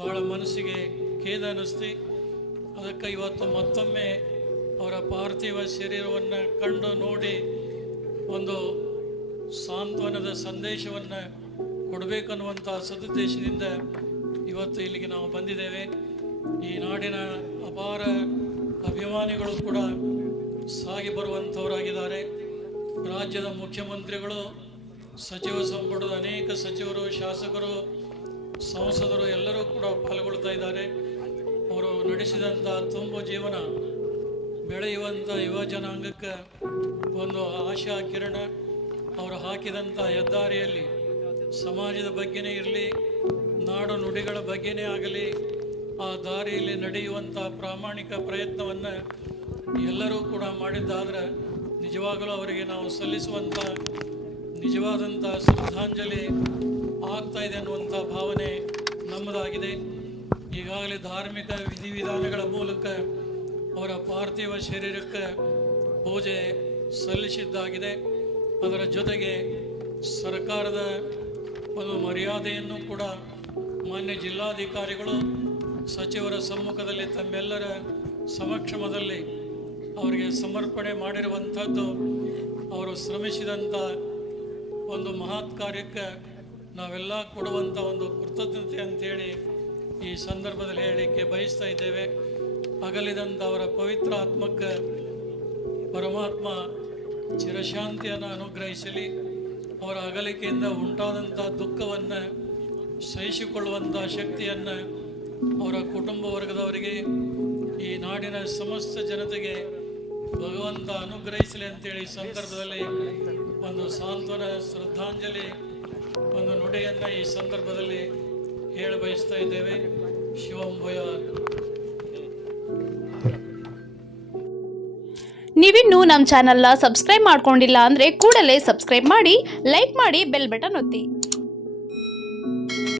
ಭಾಳ ಮನಸ್ಸಿಗೆ ಖೇದ ಅನ್ನಿಸ್ತಿ. ಅದಕ್ಕೆ ಇವತ್ತು ಮತ್ತೊಮ್ಮೆ ಅವರ ಪಾರ್ಥಿವ ಶರೀರವನ್ನು ಕಂಡು ನೋಡಿ ಒಂದು ಸಾಂತ್ವನದ ಸಂದೇಶವನ್ನು ಕೊಡಬೇಕನ್ನುವಂಥ ಸದುದ್ದೇಶದಿಂದ ಇವತ್ತು ಇಲ್ಲಿಗೆ ನಾವು ಬಂದಿದ್ದೇವೆ. ಈ ನಾಡಿನ ಅಪಾರ ಅಭಿಮಾನಿಗಳು ಕೂಡ ಸಾಗಿ ಬರುವಂಥವರಾಗಿದ್ದಾರೆ. ರಾಜ್ಯದ ಮುಖ್ಯಮಂತ್ರಿಗಳು, ಸಚಿವ ಸಂಪುಟದ ಅನೇಕ ಸಚಿವರು, ಶಾಸಕರು, ಸಂಸದರು ಎಲ್ಲರೂ ಕೂಡ ಪಾಲ್ಗೊಳ್ತಾ ಇದ್ದಾರೆ. ಅವರು ನಡೆಸಿದಂಥ ತುಂಬು ಜೀವನ ಬೆಳೆಯುವಂಥ ಯುವ ಜನಾಂಗಕ್ಕೆ ಒಂದು ಆಶಾ ಕಿರಣ. ಅವರು ಹಾಕಿದಂಥ ಹೆದ್ದಾರಿಯಲ್ಲಿ ಸಮಾಜದ ಬಗ್ಗೆನೇ ಇರಲಿ, ನಾಡು ನುಡಿಗಳ ಬಗ್ಗೆನೇ ಆಗಲಿ, ಆ ದಾರಿಯಲ್ಲಿ ನಡೆಯುವಂಥ ಪ್ರಾಮಾಣಿಕ ಪ್ರಯತ್ನವನ್ನು ಎಲ್ಲರೂ ಕೂಡ ಮಾಡಿದ್ದಾದ್ರೆ ನಿಜವಾಗಲೂ ಅವರಿಗೆ ನಾವು ಸಲ್ಲಿಸುವಂಥ ನಿಜವಾದಂಥ ಶ್ರದ್ಧಾಂಜಲಿ ಆಗ್ತಾ ಇದೆ ಅನ್ನುವಂಥ ಭಾವನೆ ನಮ್ಮದಾಗಿದೆ. ಈಗಾಗಲೇ ಧಾರ್ಮಿಕ ವಿಧಿವಿಧಾನಗಳ ಮೂಲಕ ಅವರ ಪಾರ್ಥಿವ ಶರೀರಕ್ಕೆ ಪೂಜೆ ಸಲ್ಲಿಸಿದ್ದಾಗಿದೆ. ಅದರ ಜೊತೆಗೆ ಸರ್ಕಾರದ ಒಂದು ಮರ್ಯಾದೆಯನ್ನು ಕೂಡ ಮಾನ್ಯ ಜಿಲ್ಲಾಧಿಕಾರಿಗಳು ಸಚಿವರ ಸಮ್ಮುಖದಲ್ಲಿ ತಮ್ಮೆಲ್ಲರ ಸಮಕ್ಷಮದಲ್ಲಿ ಅವರಿಗೆ ಸಮರ್ಪಣೆ ಮಾಡಿರುವಂಥದ್ದು ಅವರು ಶ್ರಮಿಸಿದಂಥ ಒಂದು ಮಹತ್ ಕಾರ್ಯಕ್ಕೆ ನಾವೆಲ್ಲ ಕೊಡುವಂಥ ಒಂದು ಕೃತಜ್ಞತೆ ಅಂತೇಳಿ ಈ ಸಂದರ್ಭದಲ್ಲಿ ಹೇಳಲಿಕ್ಕೆ ಬಯಸ್ತಾ ಇದ್ದೇವೆ. ಅಗಲಿದಂಥ ಅವರ ಪವಿತ್ರ ಆತ್ಮಕ್ಕೆ ಪರಮಾತ್ಮ ಚಿರಶಾಂತಿಯನ್ನು ಅನುಗ್ರಹಿಸಲಿ. ಅವರ ಅಗಲಿಕೆಯಿಂದ ಉಂಟಾದಂಥ ದುಃಖವನ್ನು ಸಹಿಸಿಕೊಳ್ಳುವಂಥ ಶಕ್ತಿಯನ್ನು ಅವರ ಕುಟುಂಬ ವರ್ಗದವರಿಗೆ, ಈ ನಾಡಿನ ಸಮಸ್ತ ಜನತೆಗೆ ಭಗವಂತ ಅನುಗ್ರಹಿಸಲಿ ಅಂತೇಳಿ ಸಂದರ್ಭದಲ್ಲಿ ಒಂದು ಸಾಂತ್ವನ ಶ್ರದ್ಧಾಂಜಲಿ ಒಂದು ನುಡಿಯನ್ನು ಈ ಸಂದರ್ಭದಲ್ಲಿ ಹೇಳ ಬಯಸ್ತಾ ಇದ್ದೇವೆ. ಶಿವಂ ಭೂಯಾತ್. ನೀವಿನ್ನೂ ನಮ್ಮ ಚಾನಲ್ನ ಸಬ್ಸ್ಕ್ರೈಬ್ ಮಾಡ್ಕೊಂಡಿಲ್ಲ ಅಂದರೆ ಕೂಡಲೇ ಸಬ್ಸ್ಕ್ರೈಬ್ ಮಾಡಿ, ಲೈಕ್ ಮಾಡಿ, ಬೆಲ್ ಬಟನ್ ಒತ್ತಿ.